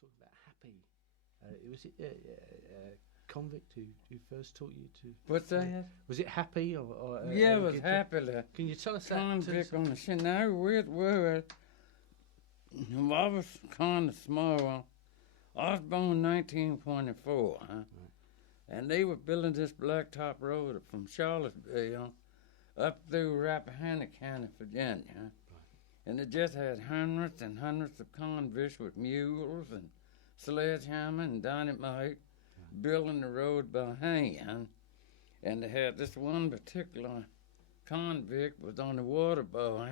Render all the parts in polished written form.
were talking about Happy. Was it Convict who first taught you to? What's that? Was it Happy or Yeah, it was Happy. Can you tell us that? Convict on the shit. Now, I was kind of small. I was born 1924, huh? Right. And they were building this blacktop road from Charlottesville up through Rappahannock County, Virginia. Right. And it just had hundreds and hundreds of convicts with mules and sledgehammer and dynamite building the road by hand. And they had this one particular convict was on the water boy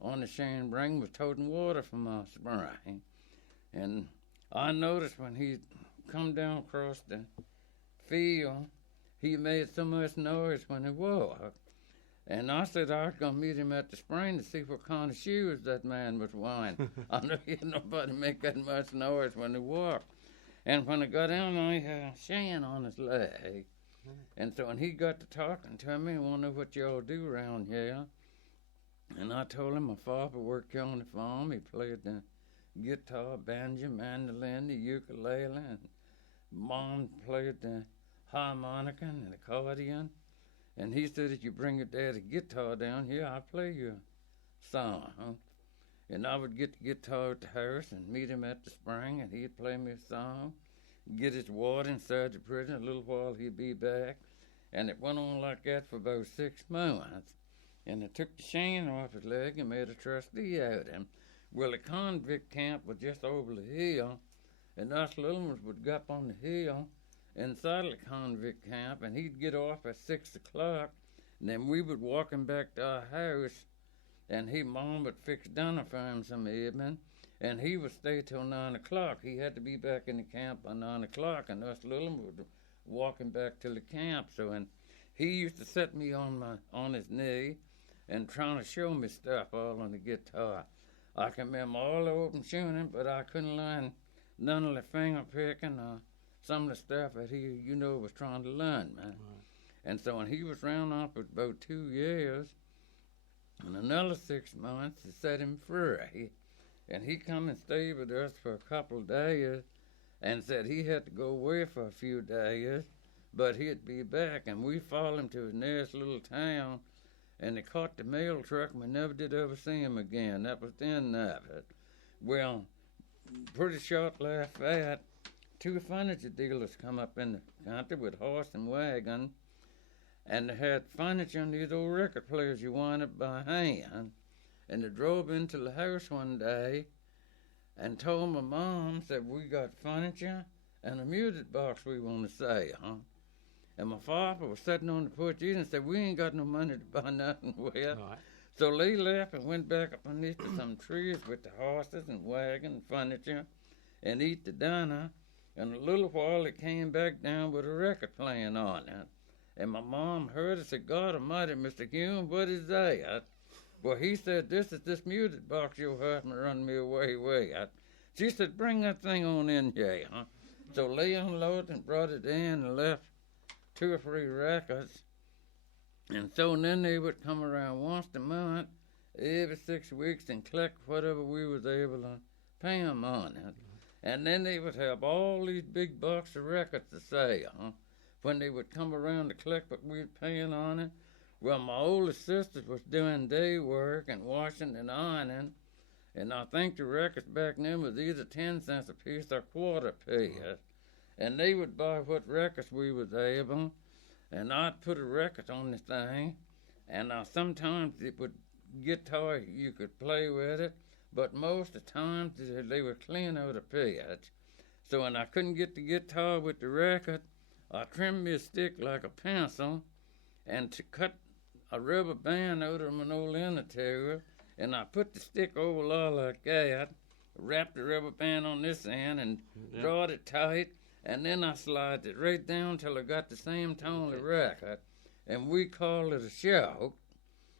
on the Shane Spring was toting water from our spring. And I noticed when he come down across the field, he made so much noise when he walked. And I said I was going to meet him at the spring to see what kind of shoes that man was wearing. I never heard nobody make that much noise when he walked. And when I got down, I had a shin on his leg. And so when he got to talking to me, I want to know what y'all do around here. And I told him my father worked here on the farm. He played the guitar, banjo, mandolin, the ukulele, and Mom played the harmonica and the accordion. And he said, if you bring your dad's guitar down here, I'll play you a song. Huh? And I would get the guitar at the house and meet him at the spring, and he'd play me a song, get his water inside the prison. A little while he'd be back. And it went on like that for about 6 months. And I took the chain off his leg and made a trustee out of him. Well, the convict camp was just over the hill, and us little ones would go up on the hill inside the convict camp, and he'd get off at 6 o'clock, and then we would walk him back to our house, and Mom would fix dinner for him some evening, and he would stay till 9 o'clock. He had to be back in the camp by 9 o'clock, and us little ones would walk him back to the camp. So, and he used to set me on his knee and trying to show me stuff all on the guitar. I can remember all the open tuning, but I couldn't learn none of the finger picking or some of the stuff that he, was trying to learn, man. Right. And so when he was round up for about 2 years, and another 6 months, he set him free. And he come and stayed with us for a couple of days and said he had to go away for a few days, but he'd be back. And we followed him to his nearest little town, and they caught the mail truck, and we never did ever see him again. That was the end of it. Well, pretty shortly after that, 2 furniture dealers come up in the country with horse and wagon, and they had furniture on these old record players you wind up by hand. And they drove into the house one day and told my mom, said, we got furniture and a music box we want to sell. And my father was sitting on the porch and said, we ain't got no money to buy nothing with. Right. So they left and went back up underneath some trees with the horses and wagon and furniture and eat the dinner. And a little while it came back down with a record playing on it. And my mom heard it, said, God almighty, Mr. Hume, what is that? Well, he said, this is this music box your husband run me away with. She said, bring that thing on in here, huh? So they unloaded and brought it in and left 2 or 3 records. And so then they would come around once a month, every 6 weeks, and collect whatever we was able to pay them on it. And then they would have all these big box of records to sell, huh? When they would come around to collect what we were paying on it. Well, my oldest sister was doing day work and washing and ironing, and I think the records back then was either 10 cents a piece or quarter piece. And they would buy what records we was able, and I'd put a record on the thing, and sometimes it would guitar, you could play with it, but most of the time they were clean out of pitch. So when I couldn't get the guitar with the record, I trimmed me a stick like a pencil and to cut a rubber band out of an old inner tube, and I put the stick over all like that, wrapped the rubber band on this end and drawed it tight, and then I slid it right down till I got the same tone of the record, and we called it a shout,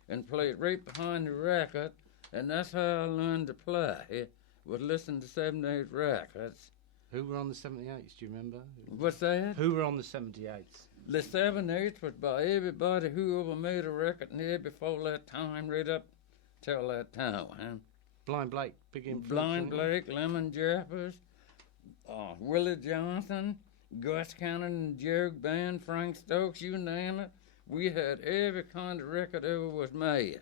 and played right behind the record, and that's how I learned to play, was listening to 78 records. Who were on the 78s, do you remember? What's that? Who were on the 78s? The 78s was by everybody who ever made a record near before that time, right up till that time. Blind Blake, big influence. Blind Blake, Lemon Jeffers, Willie Johnson, Gus Cannon, Joe Band, Frank Stokes, you name it. We had every kind of record ever was made.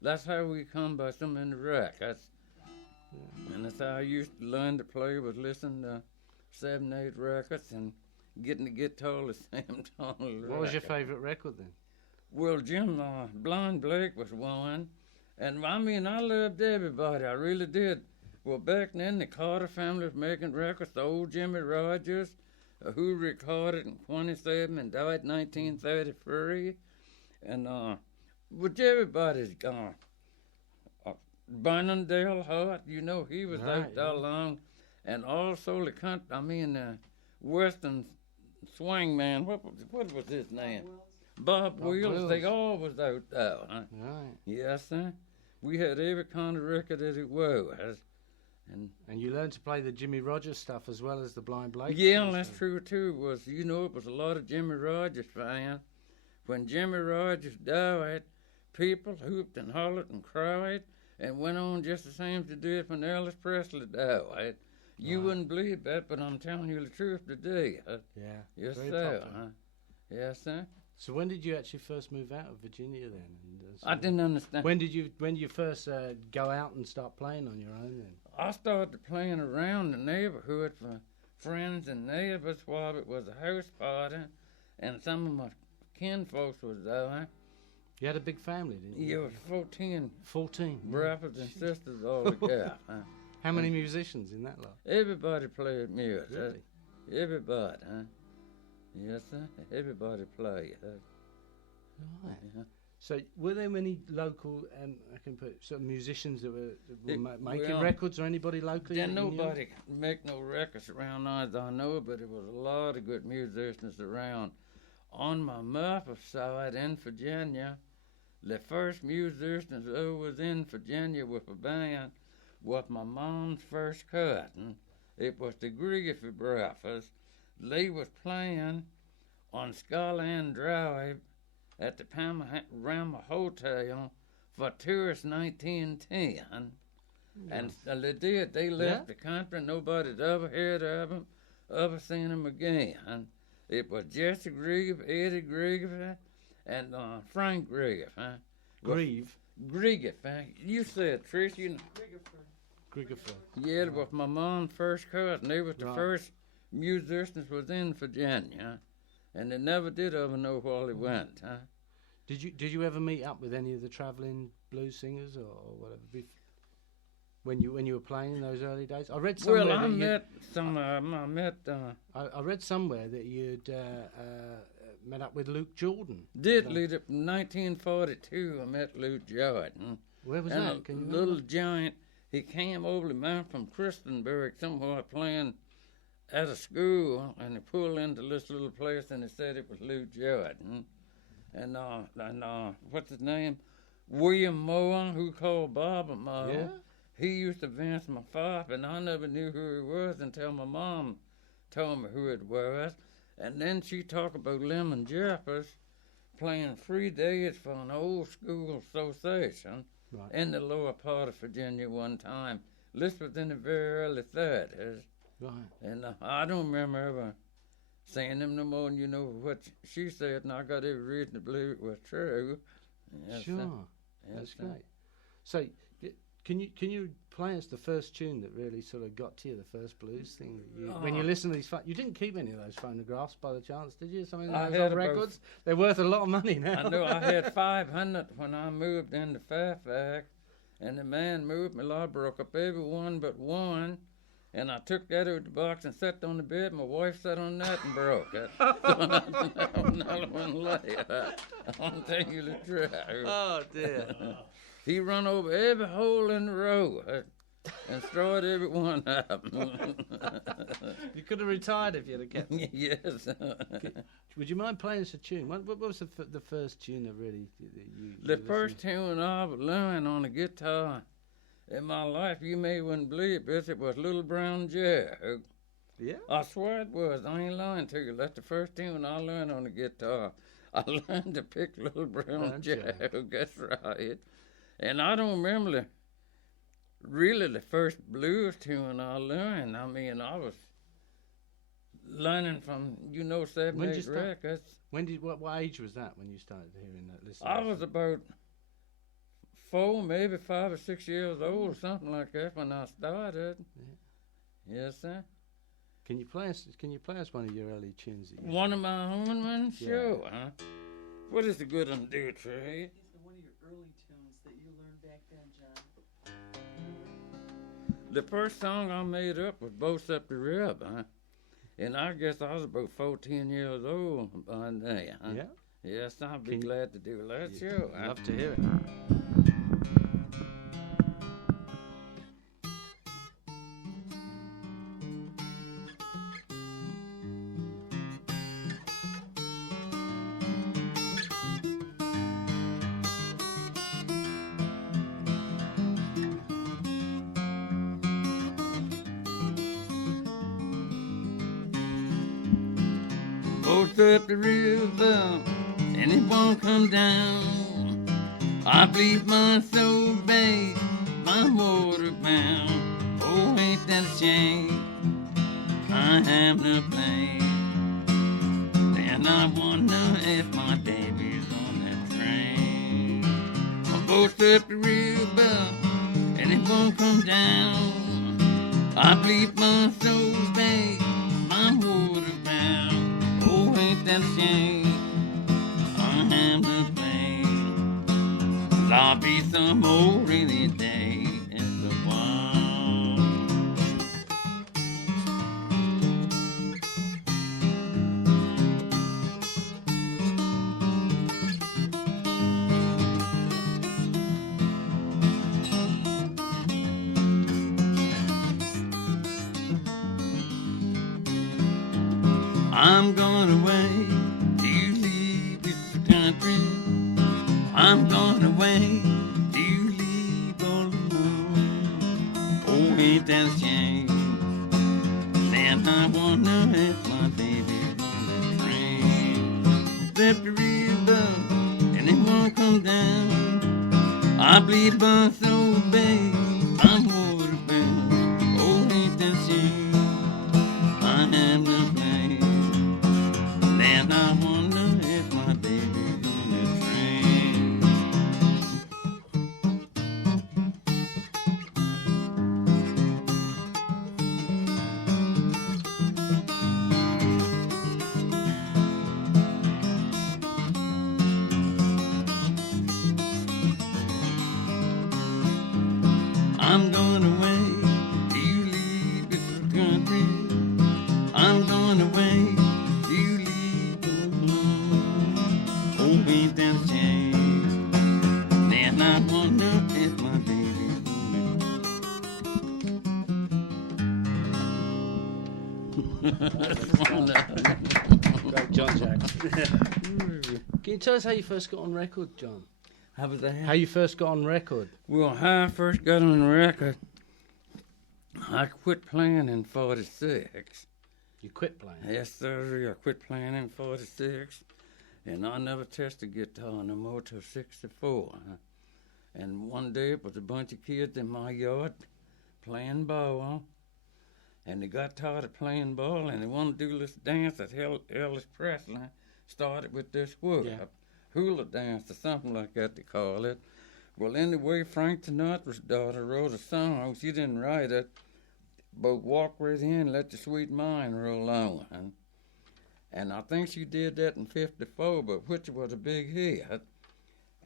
That's how we come by so many records. And that's how I used to learn to play, was listening to 7, 8 records and getting the guitar the same time. What was your favourite record then? Well, Jim, Blind Blake was one. And I mean, I loved everybody. I really did. Well, back then, the Carter family was making records. The old Jimmy Rogers, who recorded in 27 and died in 1933. And with everybody's gone. Burnandale Hart, you know, he was out there long. And also the Western swing man, what was his name? Bob Wills. They all was out there. Huh? Right. Yes, sir. We had every kind of record that it was. And you learned to play the Jimmy Rogers stuff as well as the Blind Blake? Yeah, that's true, too. It was a lot of Jimmy Rogers fans. When Jimmy Rogers died, people hooped and hollered and cried and went on just the same to do it when Elvis Presley died. You wouldn't believe that, but I'm telling you the truth today. Yeah. Yes, very sir. popular. Yes, sir. So when did you actually first move out of Virginia then? And, I didn't understand. When did you first go out and start playing on your own then? I started playing around the neighborhood for friends and neighbors while it was a house party, and some of my kinfolks was there. You had a big family, didn't you? You was 14. 14. Brothers and sisters all together. How many musicians in that lot? Everybody played music. Really? Everybody, huh? Yes, sir. Everybody played. Right. Yeah. So, were there many local, sort of musicians that were making well, records, or anybody locally? Then nobody could make no records around as I know, but there was a lot of good musicians around. On my mother's side in Virginia, the first musicians who was in Virginia with a band was my mom's first cousin. It was the Griffey Brothers. They was playing on Skyland Drive at the Panorama Hotel for Tourist 1910. And they did. They left the country. Nobody'd ever heard of them, ever seen them again. It was Jesse Grieve, Eddie Grieve, and Frank Grieve. Grieve? Grieve. You said, Trish, you know. Griggerford. Yeah, it was my mom's first cousin. They was the first musicians was in Virginia, and they never did ever know where they went. Huh? Did you ever meet up with any of the travelling blues singers or whatever when you were playing in those early days? I read somewhere. Well, I met some. I met. I read somewhere that you'd met up with Luke Jordan. Did lead up in 1942. I met Luke Jordan. Where was and that? Can you a little giant. He came over the mountain from Christiansburg somewhere playing at a school, and he pulled into this little place, and he said it was Luke Jordan. And what's his name? William Moore, who called Bob Moore. Yeah? He used to dance my father, and I never knew who he was until my mom told me who it was. And then she talked about Lemon Jeffers playing 3 days for an old school association in the lower part of Virginia one time. This was in the very early 30s. Right. And I don't remember ever seeing him no more than you know what she said, and I got every reason to believe it was true. Yes, sure. That's great. So, can you play us the first tune that really sort of got to you, the first blues thing? When you listen to these, you didn't keep any of those phonographs by the chance, did you? Something like those records? They're worth a lot of money now. I know. I had 500 when I moved into Fairfax, and the man moved me. I broke up every one but one. And I took that out of the box and sat on the bed. My wife sat on that and broke it. Another one lay. I'm telling you the truth. Oh, dear. He run over every hole in the road and destroyed every one of them. You could have retired if you'd have kept them. Yes. Would you mind playing us a tune? What was the first tune that really you The first tune I was learning on the guitar in my life, you may wouldn't believe this, it was Little Brown Jug. Yeah? I swear it was. I ain't lying to you. That's the first tune I learned on the guitar. I learned to pick Little Brown Jug. That's right. And I don't remember really the first blues tune I learned. I mean, I was learning from, 7, When did you 8 start? records. What age was that when you started hearing that? Listening I to was that? about 4, maybe 5 or 6 years old, something like that, when I started. Yes, sir. Can you play us? Can you play us one of your early tunes? That you One of my own ones? Yeah. Sure, huh? What is the good one, do it, Trey? One of your early tunes that you learned back then, John. The first song I made up was Boast Up the Rib, huh? And I guess I was about 14 years old by then, huh? Yeah. Yes, I'll be Can you- glad to do that, sure. huh? Love to hear it. Boast up the river, and it won't come down. I bleed my soul, babe, my water bound. Oh, ain't that a shame? I have no plane. And I wonder if my baby's on that train. I boast up the river, and it won't come down. I bleed my soul, babe, my water bound. Oh, ain't that a shame? I have the pain. 'Cause I'll be some old rainy day at the wild. I'm going away to leave this country. I'm going away to leave all alone. Oh, ain't that a shame? Then I wonder if my baby's on that train. Left the river and it won't come down. I bleed my soul, babe. I'm water bound. Oh, ain't that a shame? I have no plane. Then I wonder if my baby's on that train. I'm going away to leave this country. I'm going away to leave alone. Oh, ain't that a shame? Then I wonder if my baby's on it. Great, John Jackson. Can you tell us how you first got on record, John? How was that? How you first got on record? Well, how I first got on the record, I quit playing in 46. You quit playing. Yes, sir. I quit playing in 46. And I never tested guitar no more till 64. Huh? And one day it was a bunch of kids in my yard playing ball. And they got tired of playing ball and they wanted to do this dance that Elvis Presley started with this whoop. Yeah. Hula dance or something like that they call it. Well, anyway, Frank Sinatra's daughter wrote a song. She didn't write it, but walk right in, let your sweet mind roll on. Huh? And I think she did that in 54, but which was a big hit.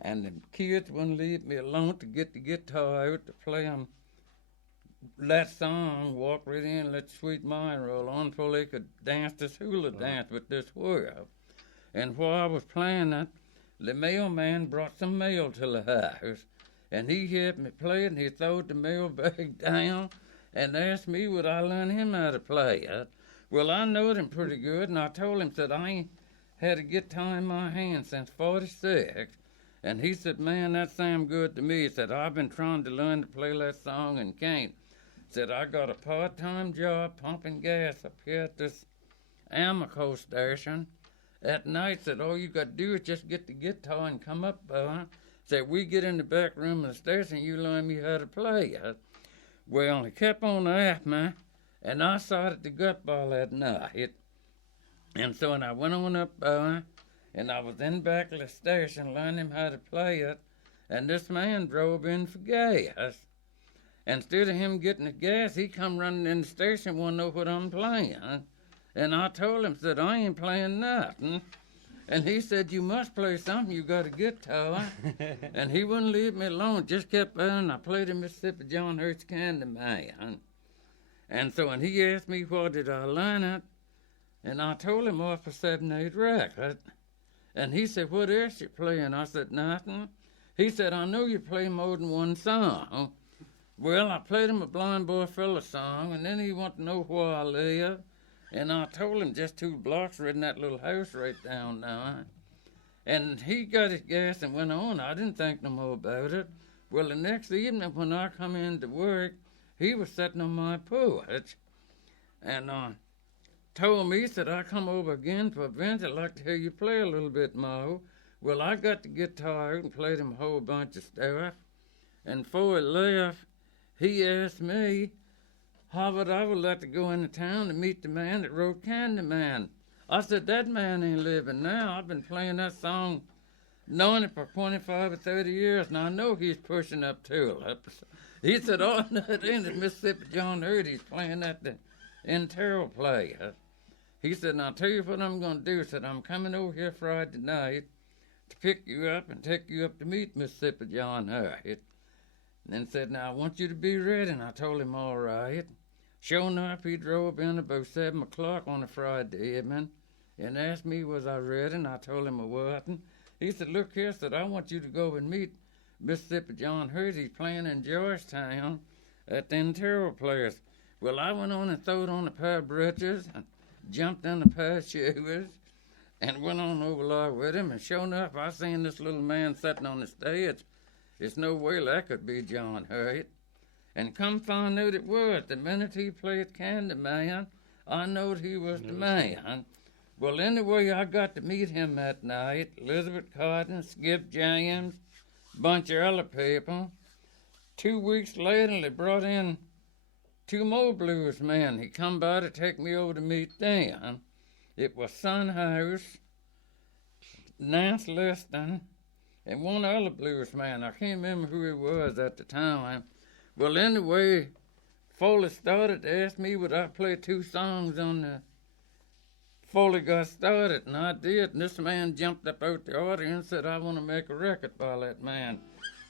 And the kids wouldn't leave me alone to get the guitar out to play them that song, walk right in, let your sweet mind roll on, before they could dance this hula dance with this word. And while I was playing that, the mailman brought some mail to the house, and he heard me play it, and he threw the mail bag down and asked me would I learn him how to play it. Well, I knowed him pretty good, and I told him, said, I ain't had a guitar in my hand since 46. And he said, man, that sounds good to me. He said, I've been trying to learn to play that song and can't. Said, I got a part-time job pumping gas up here at this Amoco station. At night, said, all you got to do is just get the guitar and come up, said, we get in the back room of the station, you learn me how to play it. Well, he kept on after me, and I started the gut ball that night. And so when I went on up, and I was in back of the station learning how to play it, and this man drove in for gas. Instead of him getting the gas, he come running in the station, want to know what I'm playing. And I told him, said, I ain't playing nothing. And he said, you must play something, you got a guitar. And he wouldn't leave me alone, just kept playing. I played in Mississippi John Hurt's Candyman. And so when he asked me where did I learn it, and I told him off a 7/8 record. And he said, what else you playing? I said, nothing. He said, I know you play more than one song. Well, I played him a Blind Boy Fella song, and then he wanted to know where I live. And I told him just 2 blocks right in that little house right down there. And he got his gas and went on. I didn't think no more about it. Well, the next evening when I come in to work, he was sitting on my porch. And told me, he said, I come over again for events. I'd like to hear you play a little bit more. Well, I got the guitar out and played him a whole bunch of stuff. And before he left, he asked me how would I would like to go into town to meet the man that wrote Candyman. I said, that man ain't living now. I've been playing that song, knowing it for 25 or 30 years, and I know he's pushing up tulips. He said, oh, no, it ain't the Mississippi John Hurt. He's playing at the Intero play. He said, and I'll tell you what I'm going to do. He said, I'm coming over here Friday night to pick you up and take you up to meet Mississippi John Hurt. And then said, now, I want you to be ready. And I told him, all right. Sure enough, he drove in about 7 o'clock on a Friday evening and asked me was I ready, and I told him I wasn't. He said, look here, said, I want you to go and meet Mississippi John Hurt. He's playing in Georgetown at the Intero Players. Well, I went on and throwed on a pair of breeches and jumped in a pair of shoes and went on over there with him. And sure enough, I seen this little man sitting on the stage. There's no way that could be John Hurt. And come find out it was. The minute he played Candyman, I knowed he was the man. Well, anyway, I got to meet him that night. Elizabeth Cotton, Skip James, bunch of other people. 2 weeks later, they brought in 2 more blues men. He come by to take me over to meet them. It was Son House, Nance Liston, and one other blues man. I can't remember who he was at the time. Well, anyway, Foley started to ask me would I play 2 songs on the Foley got started, and I did. And this man jumped up out the audience and said, I want to make a record by that man.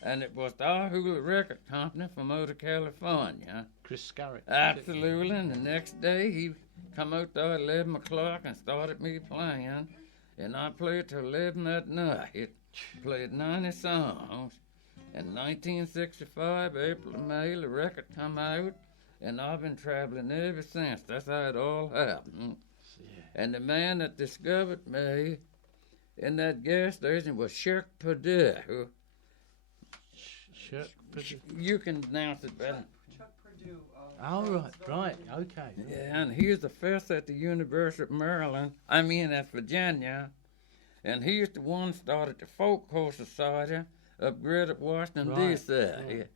And it was the Ahula Record Company from out of California. Chris Scarrett. Absolutely. And the next day, he come out there at 11 o'clock and started me playing. And I played till 11 at night. Played 90 songs. In 1965, April and May, the record come out, and I've been traveling ever since. That's how it all happened. Yeah. And the man that discovered me in that gas station was Shirk Purdue. Shirk Purdue? You can announce it better. Chuck Purdue. Oh, right, okay. Yeah, and he was the first at the University of Maryland, at Virginia, and he's the one started the Folklore Society up great at Washington, Right, D.C. right.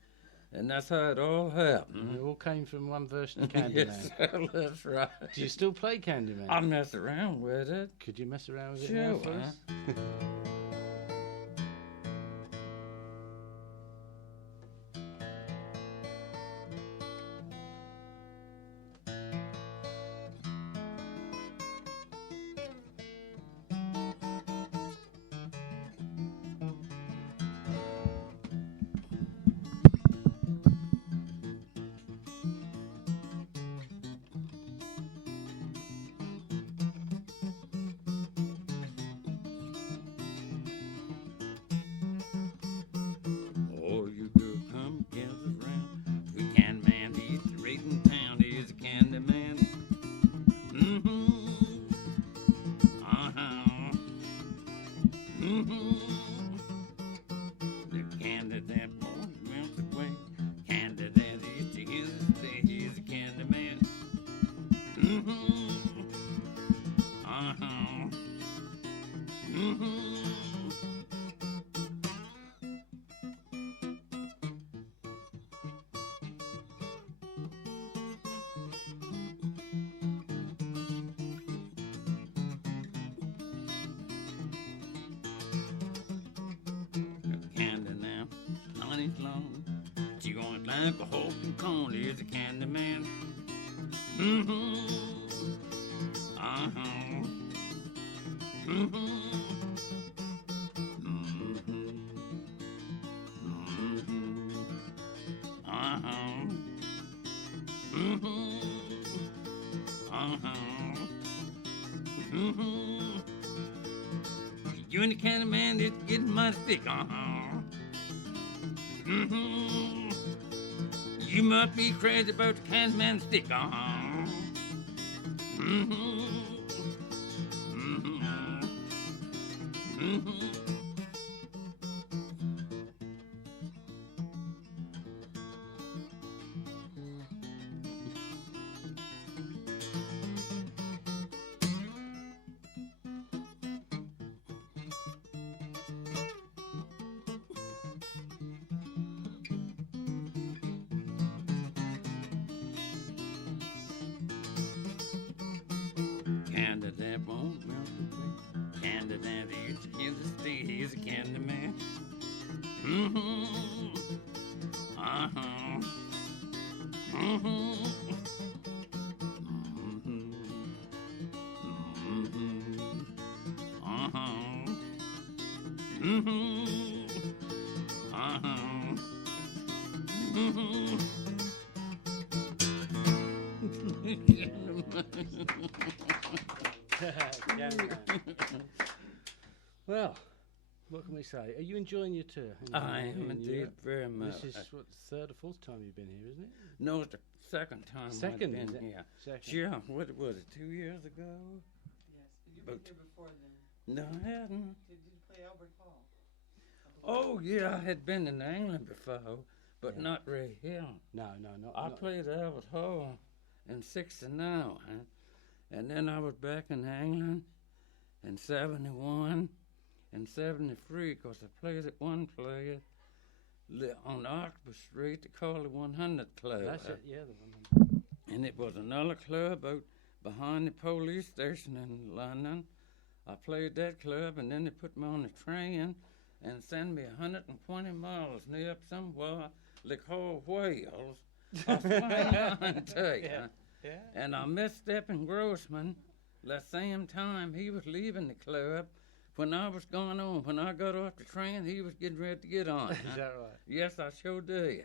And that's how it all happened. It all came from one version of Candyman. Yes, sir, that's right. Do you still play Candyman? I mess around with it. Could you mess around with it Sure. now for us? Oh, you girl, come gather round. We can man, he's the raising town. He's a candy man. The candy that boy melts away. Candy that is to his day. He's a candy man. Uncle Hope and Coney is a candy man. Mm-hmm. Uh-huh. Mm-hmm. You and the candy man is getting mighty thick, You must be crazy about the candy man stick, Candidate won't melt the place. Candidate is Kansas City, he's a candy man. Well, what can we say? Are you enjoying your tour? I am indeed Europe? very much. This is what, third or fourth time you've been here, isn't it? No, it's the second time Second, I've is been it? here. Second. Yeah, what was it, 2 years ago? Yes, but you've been About- here before then. No, I hadn't. Did you play Albert Hall? Oh, yeah, I had been in England before, but Yeah. not right here. No, not. I not played Albert Hall in 69, and then I was back in England in 71 and 73, because I played at one place on Oxford Street, they called it 100 Club. That's it. Yeah, the one. And it was another club out behind the police station in London. I played that club, and then they put me on a train and sent me 120 miles near up somewhere they call Wales. I swear to you. Yeah. And I met Stephen Grossman the same time he was leaving the club. When I was going on, when I got off the train, he was getting ready to get on. Is that right? Yes, I sure did.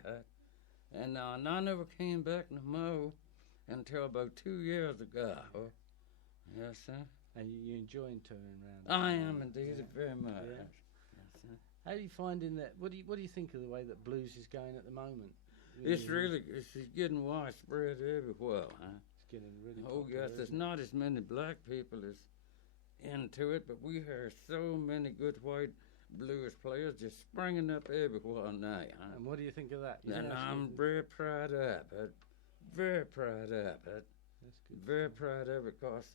And I never came back no more until about 2 years ago. Yes, sir. And you enjoying touring around? I am indeed very much. Yeah. Yes, sir. How are you finding that? What do you think of the way that blues is going at the moment? It's getting widespread everywhere. It's getting really. Oh popular, yes, there's isn't it? not as many black people as into it, but we hear so many good white blues players just springing up everywhere now. And what do you think of that? You And think that's I'm good? very proud of it. Very proud of it. That's good. Very proud of it, because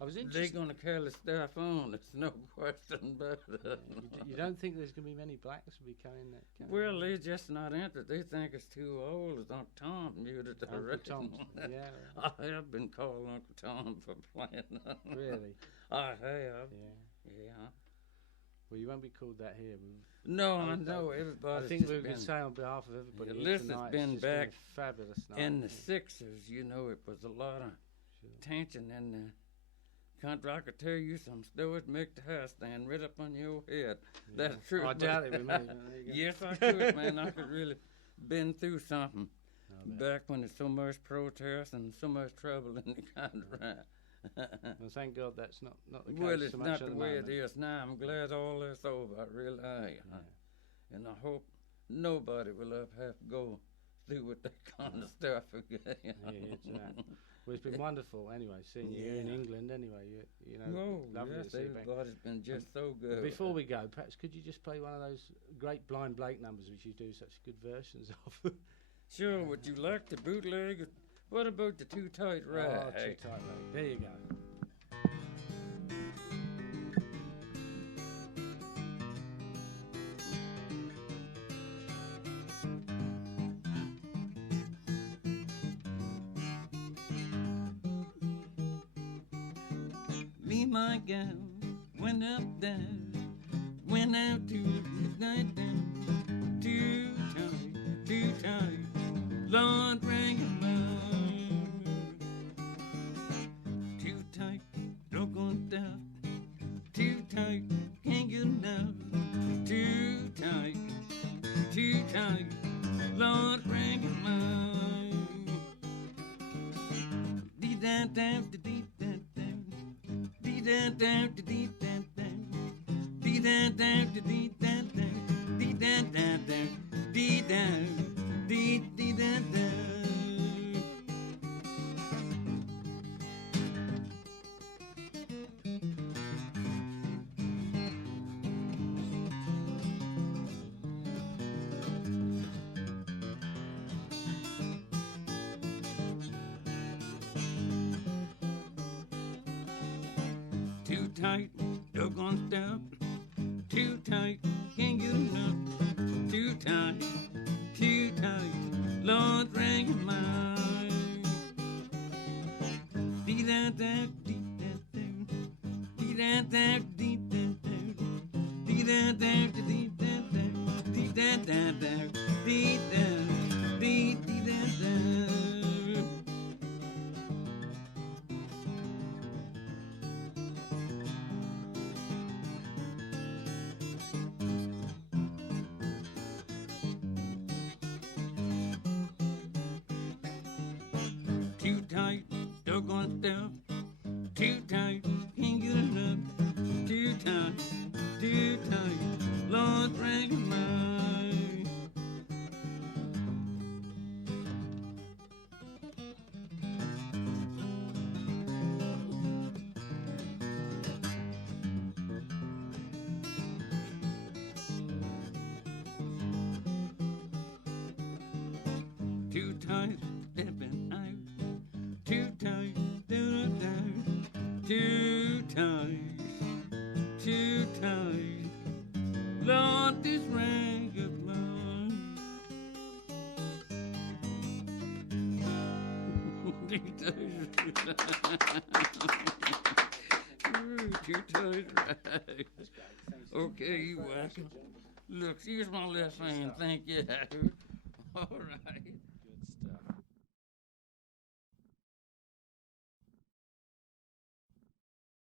I was they're interested. going to carry the stuff on. There's no question about it. You don't think there's going to be many blacks will be coming that? Well, they're just not interested. They think it's too old. As Uncle Tom muted the Uncle original. Tom. Yeah. I have been called Uncle Tom for playing. Really? I have. Yeah. Yeah. Well, you won't be called that here. No, I I- know I everybody. think we could say on behalf of everybody Yeah, here this has tonight, been it's just back a fabulous night. in the 60s, you know, it was a lot of tension in the country. I could tell you some stories make the hair stand right up on your head. That's true. Oh, I but- doubt it with me. But there you go. Yes, I could, man. I could really been through something I bet. back when there's so much protest and so much trouble in the country. Well, thank God that's not the case Well, it's so much not at the the way moment. it is now. I'm glad all this over. I really am. And I hope nobody will ever have to go through with that kind of stuff again. Yeah, it's that. Well, it's been wonderful anyway, seeing you here in Yeah. England anyway. You know, Oh, lovely yes, to see you back. everybody's been just so good. Before we go, perhaps could you just play one of those great Blind Blake numbers which you do such good versions of? Sure, would you like the bootleg? What about the Too Tight Ride? Oh, too tight, mate. There you go. Me, my gal, went up there, went out to the night down. Too Lord, bring it mine. Too tight, doggone tough. Too tight, can't get enough. Too tight, Lord, bring it mine. Dee da da dee da da, dee da da dee da da, dee da da dee da da, dee da da dee da, dee da da. Too tight, doggone stuff. Too tight, can't get enough. Too tight, Lord, bring it mine. Dee da da dee da da, dee da da dee da da, dee da da dee da da, dee da da dee da, dee da da. Too tight, doggone stuff. Too tight, can't get enough. Too tight, Lord, bring it mine. Too tight, stepping out. Too tight, do-do-do. Too tight, Lord, this ring of mine. Too tight, right. Okay, you welcome. Look, here's my left hand. Thank you. All right.